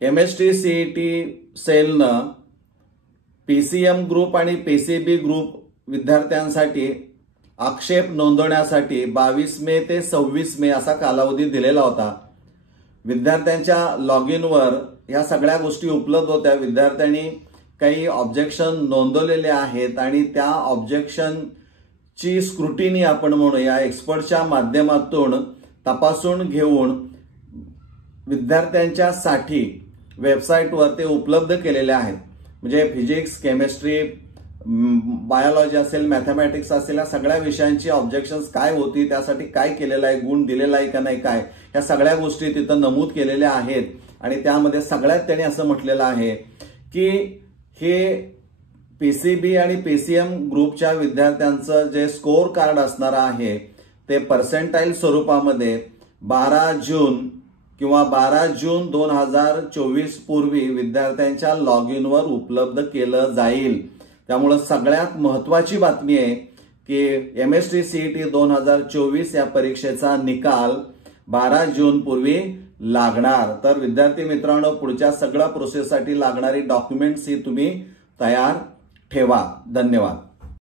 MST CET सेलनं PCM group आणि PCB group विद्यार्थ्यांसाठी आक्षेप नोंदवण्यासाठी 22 मे ते 26 मे असा कालावधी दिलेला होता। विद्यार्थ्यांच्या लॉग इनवर ह्या सगळ्या गोष्टी उपलब्ध होत्या। विद्यार्थ्यांनी काही ऑब्जेक्शन नोंदवलेले आहेत आणि त्या ऑब्जेक्शनची स्क्रुटिनी आपण म्हणूया एक्सपर्टच्या माध्यमातून तपासून घेऊन विद्यार्थ्यांच्या साठी वेबसाईटवर ते उपलब्ध केलेले आहेत। म्हणजे फिजिक्स, केमिस्ट्री, बायोलॉजी असेल, मॅथमॅटिक्स असेल, या सगळ्या विषयांची ऑब्जेक्शन्स काय होती, त्यासाठी काय केलेलं आहे, गुण दिलेला आहे का नाही, काय या सगळ्या गोष्टी तिथं नमूद केलेल्या आहेत। आणि त्यामध्ये सगळ्यात त्यांनी असं म्हटलेलं आहे की हे PCB आणि PCM ग्रुपच्या विद्यार्थ्यांचं जे स्कोर कार्ड असणार आहे ते पर्सेंटाईल स्वरूपामध्ये 12 जून किंवा 12 जून 2024 पूर्वी विद्यार्थ्यांच्या लॉग इनवर उपलब्ध केलं जाईल। त्यामुळे सगळ्यात महत्त्वाची बातमी आहे की MST CET 2024 या परीक्षेचा निकाल 12 जून पूर्वी लागणार। तर विद्यार्थी मित्रांनो, पुढच्या सगळ्या प्रोसेससाठी लागणारी डॉक्युमेंट्स ही तुम्ही तयार ठेवा। धन्यवाद।